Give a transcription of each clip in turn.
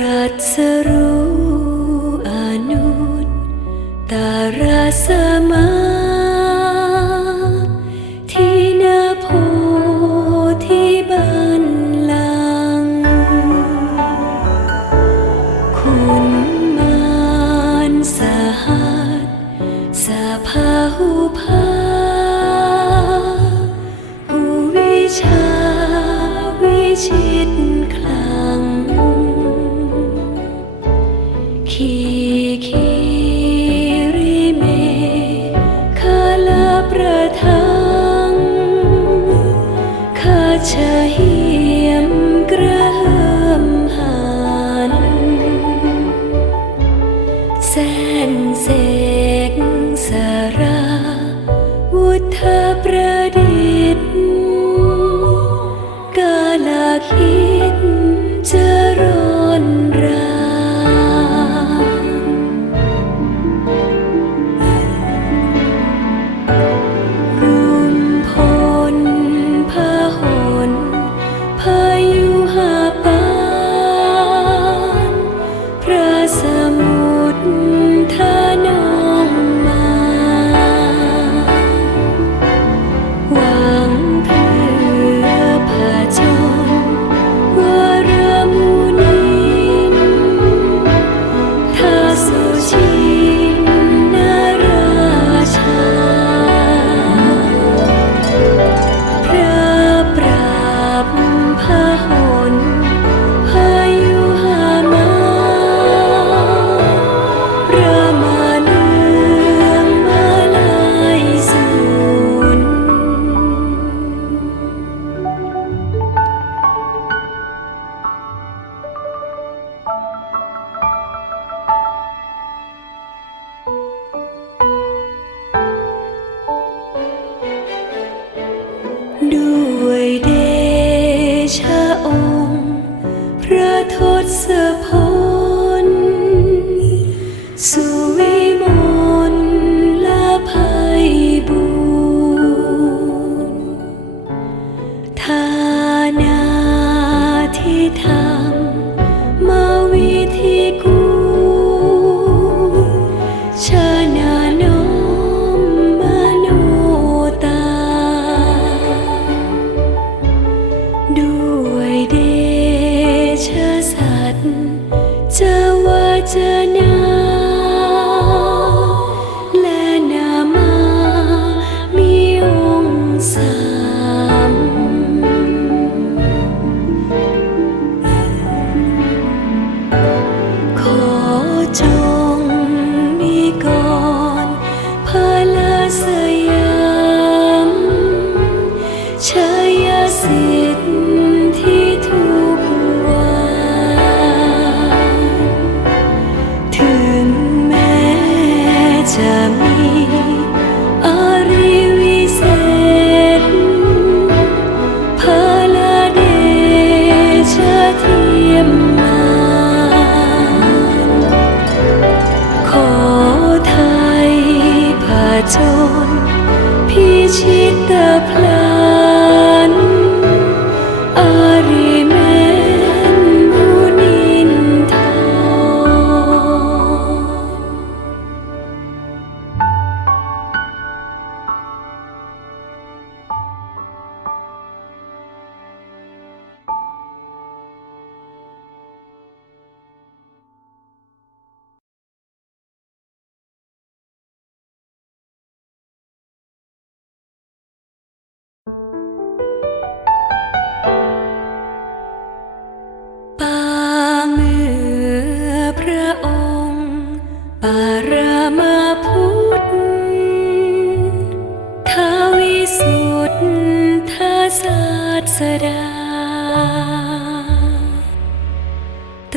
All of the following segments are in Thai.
berat seru. trời cha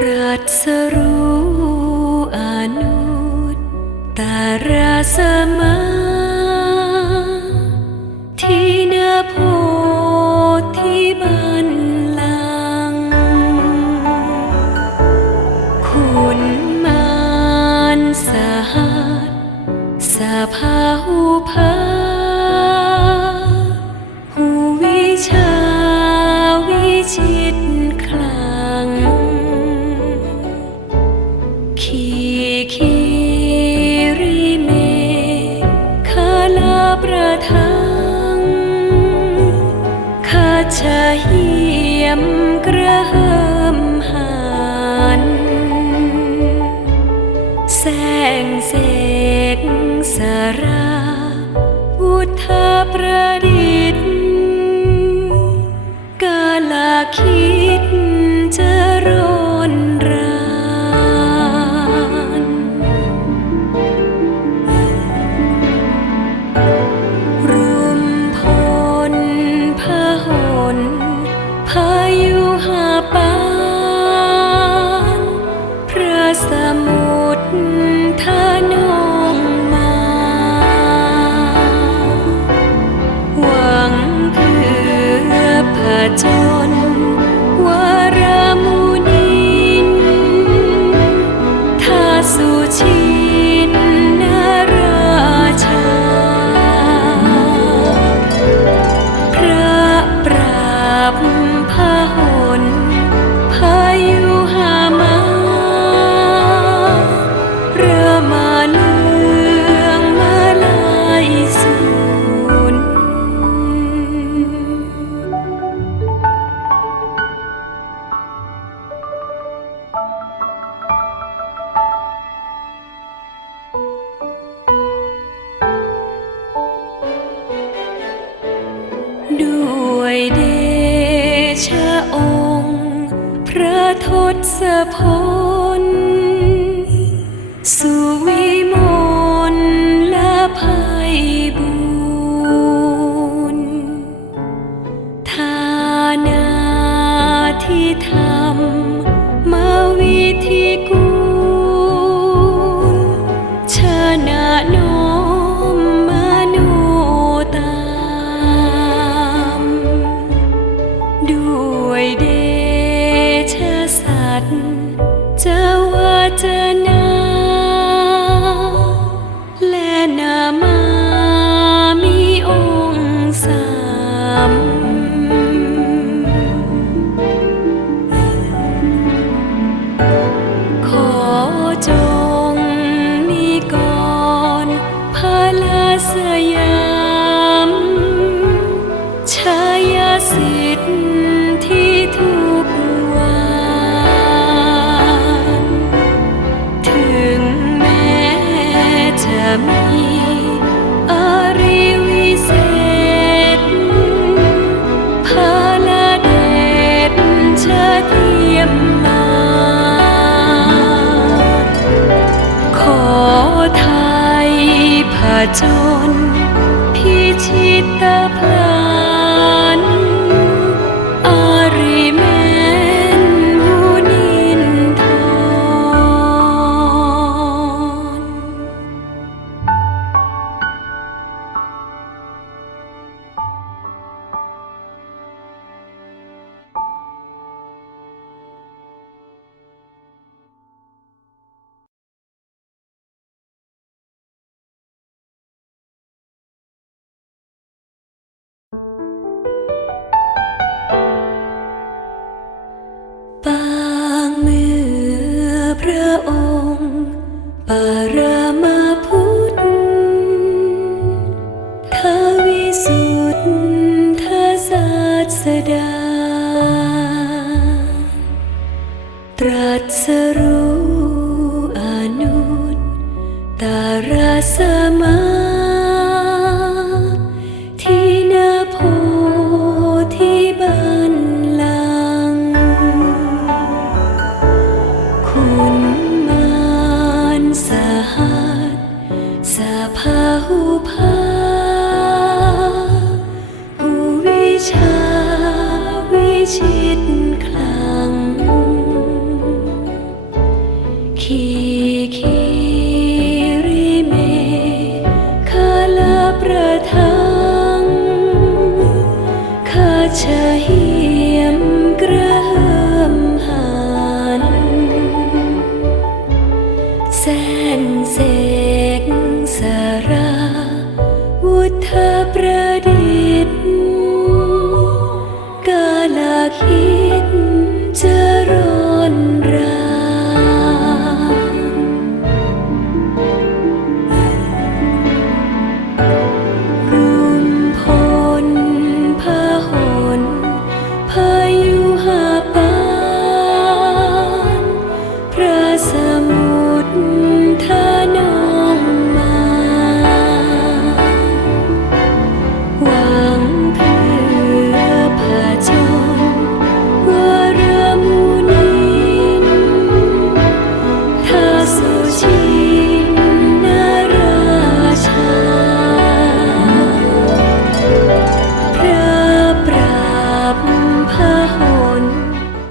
รัสรู้อนุตตราสมาทินาโพธิบันลัง คุณมานสหัสสภาหุภา ชเยี่ยมกระหมหันแสงเสกสระ 的坡 เจ้า to องค์ ปารามาพุทธทาวิสุทธาศาสดา ตรัสรู้ สะพาหูพาหูวิชาวิชิตคลังขีขีริเมคาลาประทังคาชาฮี